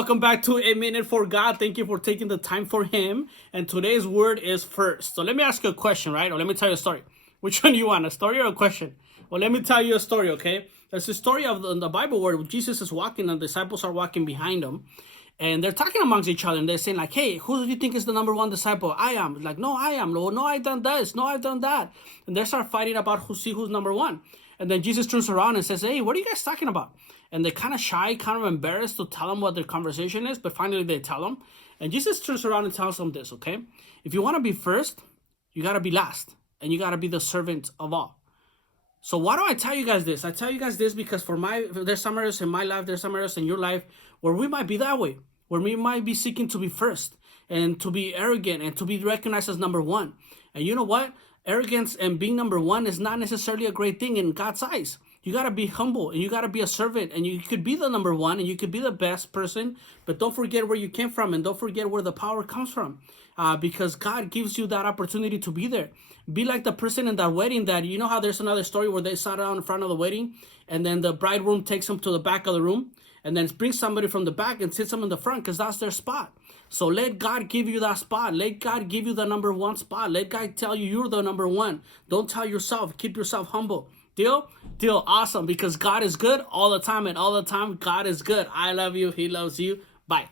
welcome back to A Minute for God. Thank you for taking the time for Him. And today's word is first. So let me ask you a question, right? Or let me tell you a story. Which one do you want, a story or a question? Well, let me tell you a story, okay? There's a story of the Bible where Jesus is walking and the disciples are walking behind him. And they're talking amongst each other and they're saying like, hey, who do you think is the number one disciple? I am. Like, no, I am. No, I've done this. No, I've done that. And they start fighting about who's number one. And then Jesus turns around and says, hey, what are you guys talking about? And they're kind of shy, kind of embarrassed to tell him what their conversation is. But finally they tell him. And Jesus turns around and tells them this, okay? If you want to be first, you got to be last. And you got to be the servant of all. So why do I tell you guys this? I tell you guys this because there's some areas in my life, there's some areas in your life where we might be that way. Where we might be seeking to be first and to be arrogant and to be recognized as number one. And you know what? Arrogance and being number one is not necessarily a great thing in God's eyes. You got to be humble and you got to be a servant and you could be the number one and you could be the best person, but don't forget where you came from and don't forget where the power comes from because God gives you that opportunity to be there. Be like the person in that wedding that, you know how there's another story where they sat down in front of the wedding and then the bridegroom takes them to the back of the room and then brings somebody from the back and sits them in the front because that's their spot. So let God give you that spot. Let God give you the number one spot. Let God tell you you're the number one. Don't tell yourself. Keep yourself humble. Deal? Deal. Awesome. Because God is good all the time and all the time God is good. I love you. He loves you. Bye.